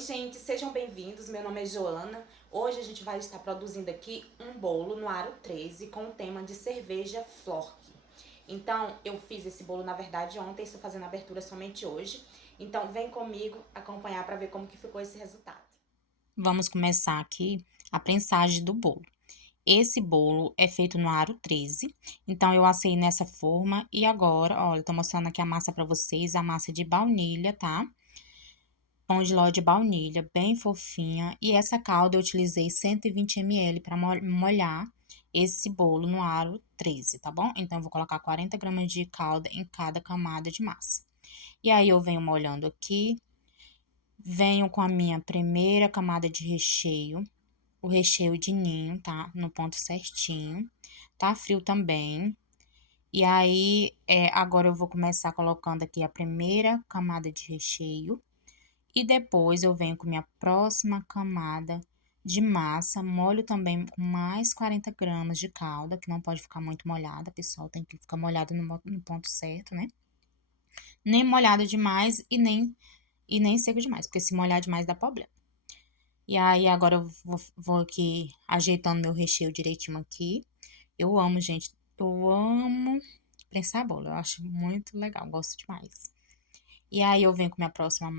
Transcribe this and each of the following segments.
gente, sejam bem-vindos. Meu nome é Joana. Hoje a gente vai estar produzindo aqui um bolo no aro 13 com o tema de cerveja Flork. Então, eu fiz esse bolo, na verdade, ontem, estou fazendo a abertura somente hoje. Então, vem comigo acompanhar para ver como que ficou esse resultado. Vamos começar aqui a prensagem do bolo. Esse bolo é feito no aro 13, então eu assei nessa forma e agora, olha, eu tô mostrando aqui a massa pra vocês, a massa de baunilha, tá? Pão de ló de baunilha, bem fofinha. E essa calda eu utilizei 120 ml para molhar esse bolo no aro 13, tá bom? Então, eu vou colocar 40 gramas de calda em cada camada de massa. E aí, eu venho molhando aqui, venho com a minha primeira camada de recheio, o recheio de ninho, tá? No ponto certinho. Tá frio também. E aí, agora eu vou começar colocando aqui a primeira camada de recheio. E depois eu venho com minha próxima camada de massa. Molho também com mais 40 gramas de calda, que não pode ficar muito molhada, pessoal. Tem que ficar molhada no ponto certo, né? Nem molhado demais e nem seco demais, porque se molhar demais dá problema. E aí, agora eu vou aqui ajeitando meu recheio direitinho aqui. Eu amo, gente. Eu amo prensar bolo. Eu acho muito legal. Gosto demais. E aí, eu venho com minha próxima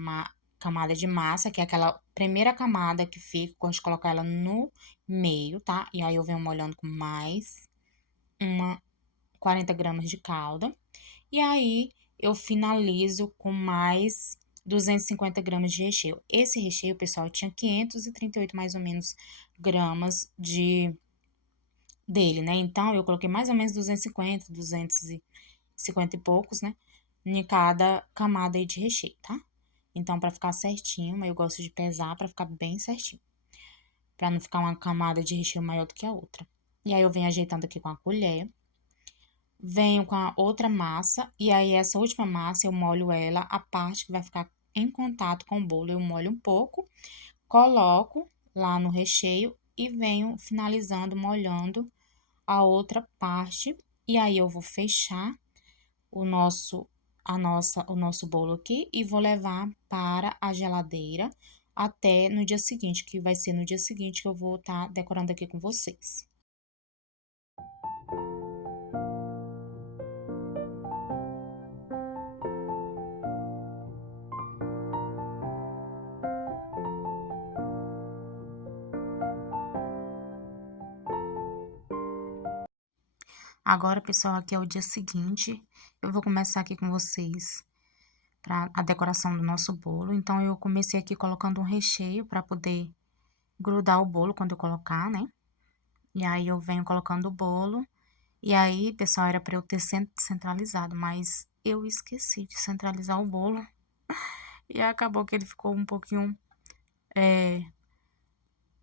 camada de massa, que é aquela primeira camada que fica. Gosto de colocar ela no meio, tá? E aí, eu venho molhando com mais uma 40 gramas de calda. E aí, eu finalizo com mais 250 gramas de recheio. Esse recheio, pessoal, tinha 538 mais ou menos gramas dele, né? Então, eu coloquei mais ou menos 250 e poucos, né? Em cada camada aí de recheio, tá? Então, pra ficar certinho, mas eu gosto de pesar pra ficar bem certinho. Pra não ficar uma camada de recheio maior do que a outra. E aí, eu venho ajeitando aqui com a colher. Venho com a outra massa, e aí essa última massa eu molho ela, a parte que vai ficar em contato com o bolo, eu molho um pouco, coloco lá no recheio e venho finalizando, molhando a outra parte. E aí eu vou fechar o nosso bolo aqui e vou levar para a geladeira até no dia seguinte, que vai ser no dia seguinte que eu vou estar decorando aqui com vocês. Agora, pessoal, aqui é o dia seguinte. Eu vou começar aqui com vocês para a decoração do nosso bolo. Então, eu comecei aqui colocando um recheio para poder grudar o bolo quando eu colocar, né? E aí, eu venho colocando o bolo. E aí, pessoal, era para eu ter centralizado, mas eu esqueci de centralizar o bolo. E acabou que ele ficou um pouquinho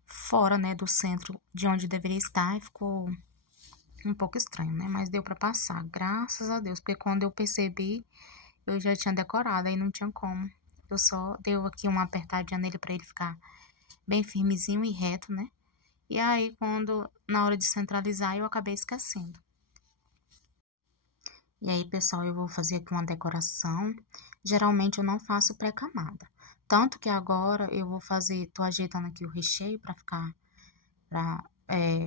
fora, né, do centro de onde deveria estar. E ficou um pouco estranho, né? Mas deu para passar, graças a Deus. Porque quando eu percebi, eu já tinha decorado, aí não tinha como. Eu só dei aqui uma apertadinha nele pra ele ficar bem firmezinho e reto, né? E aí, na hora de centralizar, eu acabei esquecendo. E aí, pessoal, eu vou fazer aqui uma decoração. Geralmente, eu não faço pré-camada. Tanto que agora eu vou fazer, tô ajeitando aqui o recheio pra ficar,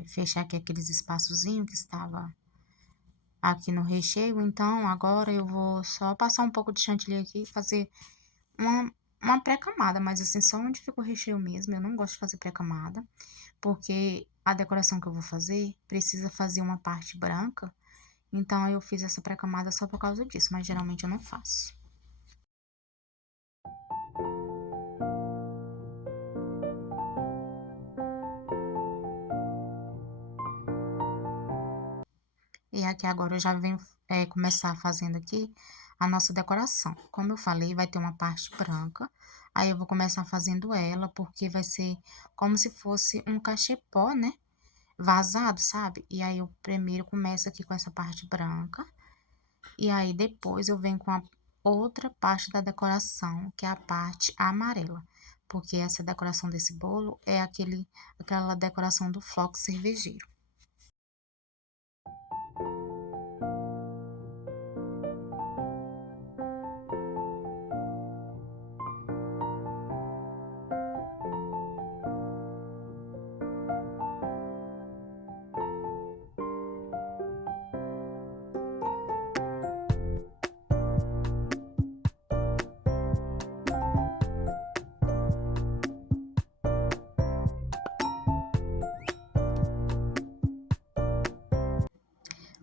fechar aqui aqueles espaçozinhos que estava aqui no recheio. Então, agora eu vou só passar um pouco de chantilly aqui e fazer uma, uma pré-camada, mas assim, só onde fica o recheio mesmo. Eu não gosto de fazer pré-camada, porque a decoração que eu vou fazer precisa fazer uma parte branca. Então, eu fiz essa pré-camada só por causa disso, mas geralmente eu não faço. E aqui agora eu já venho começar fazendo aqui a nossa decoração. Como eu falei, vai ter uma parte branca. Aí eu vou começar fazendo ela, porque vai ser como se fosse um cachepô, né? Vazado, sabe? E aí eu primeiro começo aqui com essa parte branca. E aí depois eu venho com a outra parte da decoração, que é a parte amarela. Porque essa decoração desse bolo é aquela decoração do floco cervejeiro.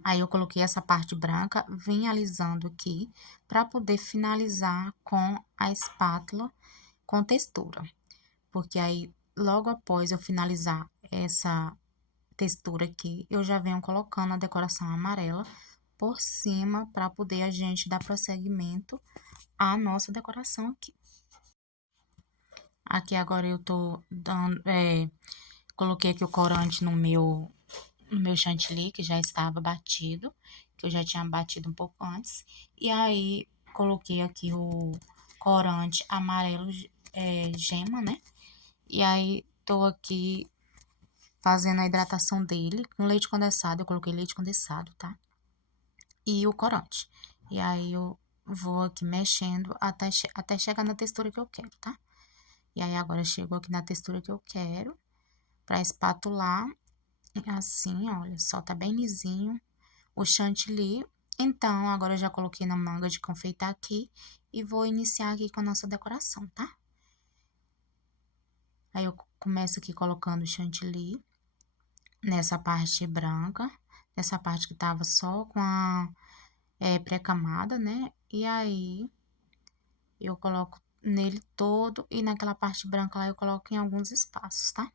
Aí eu coloquei essa parte branca, vim alisando aqui, para poder finalizar com a espátula com textura. Porque aí, logo após eu finalizar essa textura aqui, eu já venho colocando a decoração amarela por cima, para poder a gente dar prosseguimento à nossa decoração aqui. Aqui agora eu tô dando, coloquei aqui o corante no meu chantilly, que já estava batido, que eu já tinha batido um pouco antes. E aí, coloquei aqui o corante amarelo, gema, né? E aí, tô aqui fazendo a hidratação dele com leite condensado. Eu coloquei leite condensado, tá? E o corante. E aí, eu vou aqui mexendo até chegar na textura que eu quero, tá? E aí, agora chegou aqui na textura que eu quero, pra espatular. Assim, olha só, tá bem lisinho o chantilly. Então, agora eu já coloquei na manga de confeitar aqui e vou iniciar aqui com a nossa decoração, tá? Aí eu começo aqui colocando o chantilly nessa parte branca, nessa parte que tava só com a pré-camada, né? E aí eu coloco nele todo e naquela parte branca lá eu coloco em alguns espaços, tá?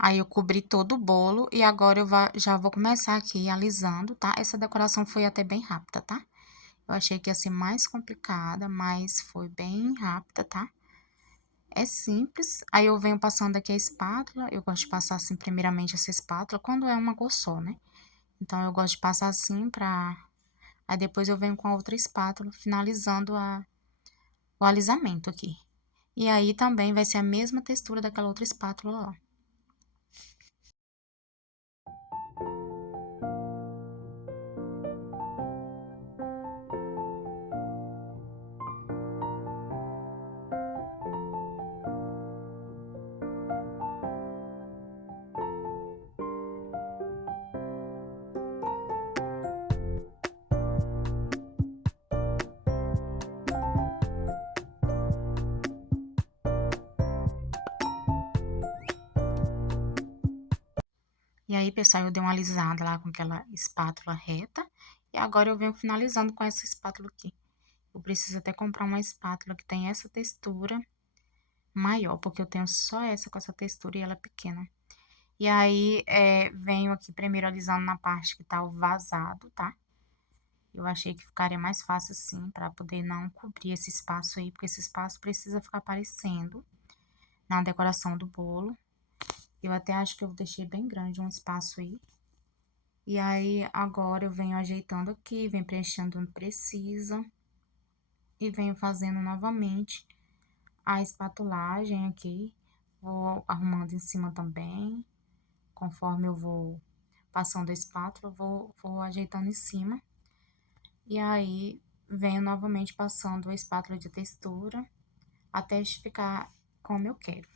Aí eu cobri todo o bolo e agora já vou começar aqui alisando, tá? Essa decoração foi até bem rápida, tá? Eu achei que ia ser mais complicada, mas foi bem rápida, tá? É simples. Aí eu venho passando aqui a espátula. Eu gosto de passar assim, primeiramente, essa espátula, quando é uma cor só, né? Então, eu gosto de passar assim pra... Aí depois eu venho com a outra espátula, finalizando o alisamento aqui. E aí também vai ser a mesma textura daquela outra espátula lá. E aí, pessoal, eu dei uma alisada lá com aquela espátula reta. E agora eu venho finalizando com essa espátula aqui. Eu preciso até comprar uma espátula que tem essa textura maior, porque eu tenho só essa com essa textura e ela é pequena. E aí, venho aqui primeiro alisando na parte que tá o vazado, tá? Eu achei que ficaria mais fácil assim, pra poder não cobrir esse espaço aí, porque esse espaço precisa ficar aparecendo na decoração do bolo. Eu até acho que eu deixei bem grande um espaço aí. E aí, agora eu venho ajeitando aqui, venho preenchendo onde precisa. E venho fazendo novamente a espatulagem aqui. Vou arrumando em cima também. Conforme eu vou passando a espátula, vou ajeitando em cima. E aí, venho novamente passando a espátula de textura até ficar como eu quero.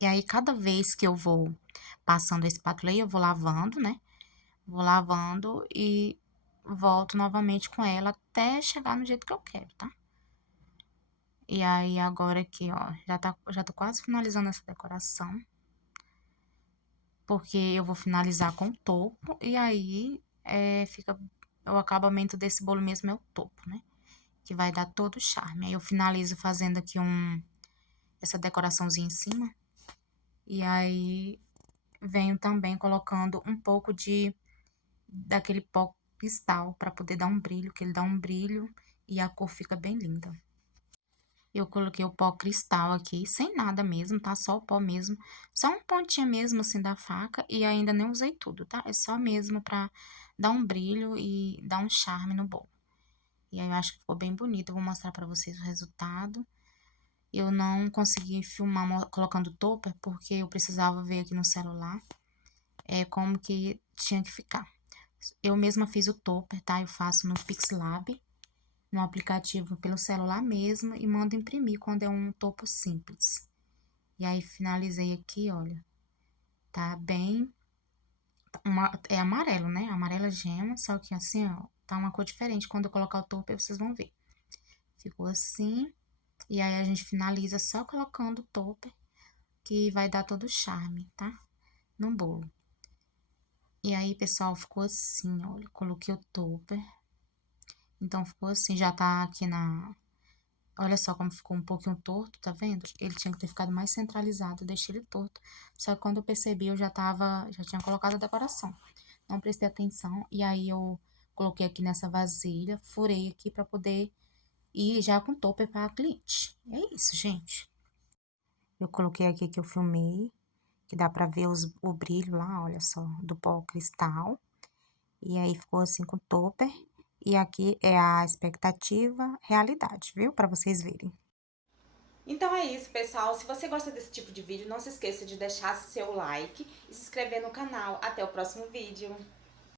E aí, cada vez que eu vou passando a espátula aí, eu vou lavando, né? Vou lavando e volto novamente com ela até chegar no jeito que eu quero, tá? E aí, agora aqui, ó, já tô quase finalizando essa decoração. Porque eu vou finalizar com o topo e aí fica o acabamento desse bolo mesmo é o topo, né? que vai dar todo o charme. Aí eu finalizo fazendo aqui essa decoraçãozinha em cima. E aí venho também colocando um pouco daquele pó cristal para poder dar um brilho, que ele dá um brilho e a cor fica bem linda. Eu coloquei o pó cristal aqui, sem nada mesmo, tá? Só o pó mesmo. Só um pontinho mesmo, assim, da faca. E ainda nem usei tudo, tá? É só mesmo pra dar um brilho e dar um charme no bolo. E aí, eu acho que ficou bem bonito. Eu vou mostrar pra vocês o resultado. Eu não consegui filmar colocando topper, porque eu precisava ver aqui no celular como que tinha que ficar. Eu mesma fiz o topper, tá? Eu faço no Pixlab, no aplicativo pelo celular mesmo, e mando imprimir quando é um topo simples. E aí, finalizei aqui, olha, tá bem, é amarelo, né? Amarela gema, só que assim, ó, tá uma cor diferente. Quando eu colocar o topo, aí vocês vão ver. Ficou assim, e aí a gente finaliza só colocando o topper, que vai dar todo o charme, tá? No bolo. E aí, pessoal, ficou assim, olha, coloquei o topper. Então, ficou assim, já tá aqui Olha só como ficou um pouquinho torto, tá vendo? Ele tinha que ter ficado mais centralizado, eu deixei ele torto. Só que quando eu percebi, já tinha colocado a decoração. Não prestei atenção, e aí eu coloquei aqui nessa vasilha, furei aqui pra poder ir já com topper pra cliente. É isso, gente. Eu coloquei aqui que eu filmei, que dá pra ver o brilho lá, olha só, do pó cristal. E aí ficou assim com topper. E aqui é a expectativa, realidade, viu? Pra vocês verem. Então é isso, pessoal. Se você gosta desse tipo de vídeo, não se esqueça de deixar seu like e se inscrever no canal. Até o próximo vídeo.